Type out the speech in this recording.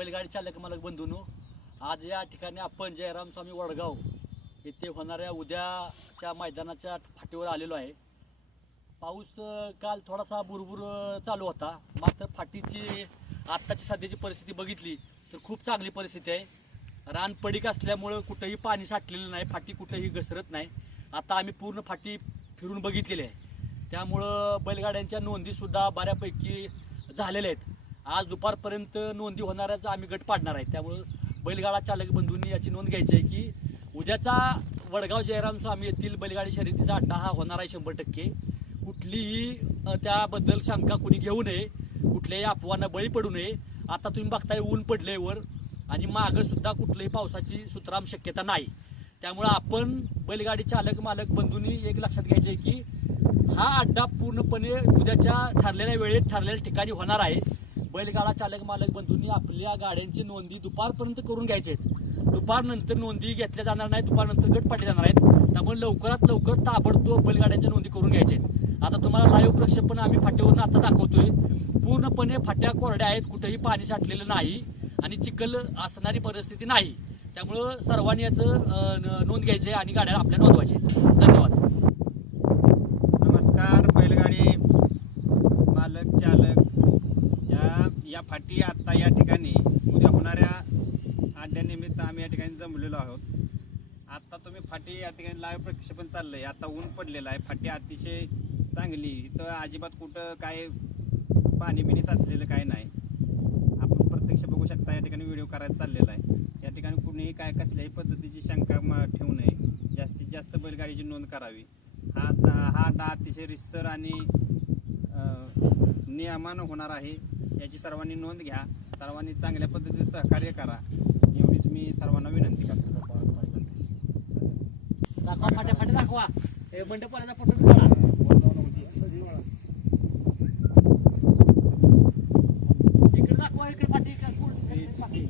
बैलगाडी चालक मालक बंधूंनो आज या ठिकाणी आपण जयराम स्वामी वडगाव येथे होणाऱ्या उद्याच्या मैदानाच्या फाटीवर आलेलो आहे. पाऊस काल थोडासा बुरबुर चालू होता. मात्र फाटीची आत्ताची सध्याची परिस्थिती बघितली तर खूप चांगली परिस्थिती आहे. रान पडीक असल्यामुळं कुठंही पाणी साठलेलं नाही फाटी कुठंही घसरत नाही. आता आम्ही पूर्ण फाटी फिरून बघितलेली आहे. त्यामुळं बैलगाड्यांच्या नोंदीसुद्धा बऱ्यापैकी झालेल्या आहेत. आज दुपारपर्यंत नोंदी होणाऱ्याचं आम्ही गट पाडणार आहे. त्यामुळं बैलगाडा चालक बंधूंनी याची नोंद घ्यायची आहे की उद्याचा वडगाव जयराम स्वामी येथील बैलगाडी शर्यतीचा अड्डा हा होणार आहे शंभर टक्के. कुठलीही त्याबद्दल शंका कुणी घेऊ नये कुठल्याही अफवांना बळी पडू नये. आता तुम्ही बघताय ऊन पडलंय वर आणि मागं सुद्धा कुठल्याही पावसाची सुतराम शक्यता नाही. त्यामुळं आपण बैलगाडी चालक मालक बंधूंनी एक लक्षात घ्यायचे की हा अड्डा पूर्णपणे उद्याच्या ठरलेल्या वेळेत ठरलेल्या ठिकाणी होणार आहे. बैलगाडा चालक मालक बंधूंनी आपल्या गाड्यांची नोंदी दुपारपर्यंत करून घ्यायचे दुपारनंतर नोंदी घेतल्या जाणार नाही दुपारनंतर गट पाडले जाणार आहेत. त्यामुळे लवकरात लवकर ताबडतोब बैलगाड्यांच्या नोंदी करून घ्यायचे आता तुम्हाला लाईव्ह प्रक्षेपण आम्ही फाट्यावरून आता दाखवतोय. पूर्णपणे फाट्या कोरड्या आहेत कुठेही पाणी साठलेलं नाही आणि चिखल असणारी परिस्थिती नाही. त्यामुळं सर्वांनी याचं न- नोंद घ्यायची आणि गाड्या आपल्या नोंदवायचे धन्यवाद नमस्कार बैलगाडी मालक चालक या फाटी आत्ता या ठिकाणी उद्या होणाऱ्या आड्यानिमित्त आम्ही या ठिकाणी जमलेलो आहोत. आत्ता तुम्ही फाटी या ठिकाणी लाईव्ह प्रक्षेपण चाललं आहे आता ऊन पडलेलं आहे. फाटी अतिशय चांगली. इथं अजिबात कुठं काय पाणी बिणी साचलेलं काय नाही. आपण प्रत्यक्ष बघू शकता या ठिकाणी व्हिडिओ करायला चाललेला आहे. या ठिकाणी कुणीही काय कसल्याही पद्धतीची शंका ठेवू नये. जास्तीत जास्त बैलगाडीची नोंद करावी. हा हा अड्डा अतिशय रिसर आणि नियमानं होणार आहे याची सर्वांनी नोंद घ्या. सर्वांनी चांगल्या पद्धतीचे सहकार्य करा. एवढीच मी सर्वांना विनंती करतो. दाखवा फाट्या फाट्या दाखवा. हे मंडपाला फोटो काढा. इकडे दाखवा इकडे फाटी इकडे फाटी